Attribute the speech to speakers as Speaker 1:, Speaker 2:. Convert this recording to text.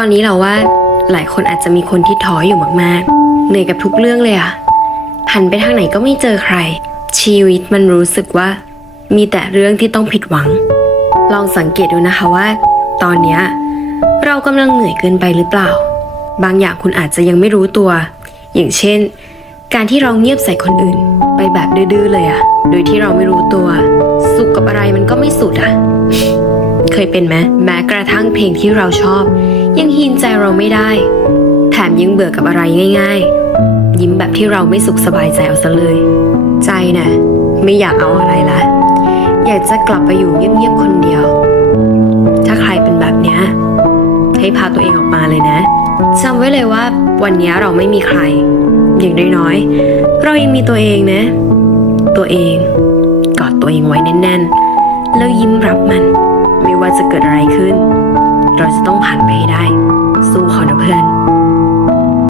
Speaker 1: ตอนนี้เราว่าหลายคนอาจจะมีคนที่ท้ออยู่มากๆ เหนื่อยกับทุกเรื่องเลยอะหันไปทางไหนก็ไม่เจอใคร ชีวิตมันรู้สึกว่า มีแต่เรื่องที่ต้องผิดหวัง ลองสังเกตดูนะคะว่า ตอนเนี้ยเรากำลังเหนื่อยเกินไปหรือเปล่า บางอย่างคุณอาจจะยังไม่รู้ตัว อย่างเช่น การที่เราเงียบใส่คนอื่น ไปแบบดื้อๆเลยอะโดยที่เราไม่รู้ตัว สุขกับอะไรมันก็ไม่สุดอะเคยเป็นไหมแม้กระทั่งเพลงที่เราชอบ ยังฮีนใจเราไม่ได้ แถมยังเบื่อกับอะไรง่าย ๆ ยิ้มแบบที่เราไม่สุขสบายใจเอาซะเลย ใจน่ะไม่อยากเอาอะไรละอยากจะกลับไปอยู่เงียบๆคนเดียว ถ้าใครเป็นแบบเนี้ยให้พาตัวเองออกมาเลยนะจำไว้เลยว่าวันนี้เราไม่มีใคร อย่างน้อยๆเรายังมีตัวเองนะ ตัวเองกอดตัวเองไว้แน่นๆ แล้วยิ้มรับมัน ไม่ว่าจะเกิดอะไรขึ้น เราจะต้องผ่านไปให้ได้